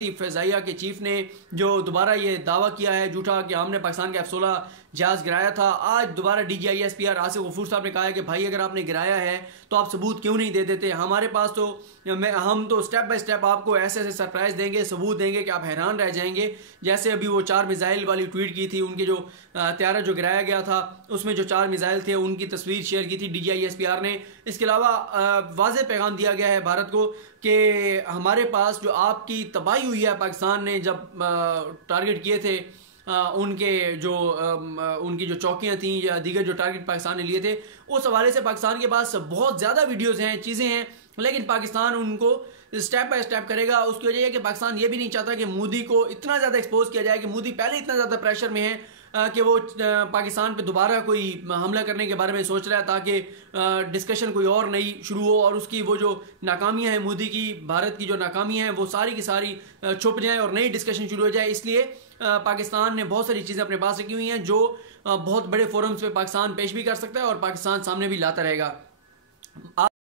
फ़िज़ाइया के चीफ ने जो दोबारा ये दावा किया है झूठा कि हमने पाकिस्तान का F-16 जहाज़ गिराया था। आज दोबारा DGISPR आसिफ गफूर साहब ने कहा है कि भाई अगर आपने गिराया है तो आप सबूत क्यों नहीं दे देते हमारे पास। तो हम तो स्टेप बाय स्टेप आपको ऐसे ऐसे सरप्राइज़ देंगे, सबूत देंगे कि आप हैरान रह जाएंगे। जैसे अभी वो 4 मिसाइल वाली ट्वीट की थी, उनके जो त्यारा जो गिराया गया था उसमें जो 4 मिसाइल थे उनकी तस्वीर शेयर की थी DGISPR ने। इसके अलावा वाज़ेह पैगाम दिया गया है भारत को कि हमारे पास जो आपकी तबाही हुई है, पाकिस्तान ने जब टारगेट किए थे उनकी जो चौकियां थी या दीगर जो टारगेट पाकिस्तान ने लिए थे, उस हवाले से पाकिस्तान के पास बहुत ज़्यादा वीडियोज़ हैं, चीज़ें हैं, लेकिन पाकिस्तान उनको स्टेप बाय स्टेप करेगा। उसकी वजह यह कि पाकिस्तान ये भी नहीं चाहता कि मोदी को इतना ज़्यादा एक्सपोज किया जाए कि मोदी पहले इतना ज़्यादा प्रेशर में है कि वो पाकिस्तान पे दोबारा कोई हमला करने के बारे में सोच रहा है ताकि डिस्कशन कोई और नई शुरू हो और उसकी वो जो नाकामियां हैं मोदी की, भारत की जो नाकामियां हैं वो सारी की सारी छुप जाएं और नई डिस्कशन शुरू हो जाए। इसलिए पाकिस्तान ने बहुत सारी चीज़ें अपने पास रखी हुई हैं जो बहुत बड़े फोरम्स पे पाकिस्तान पेश भी कर सकता है और पाकिस्तान सामने भी लाता रहेगा।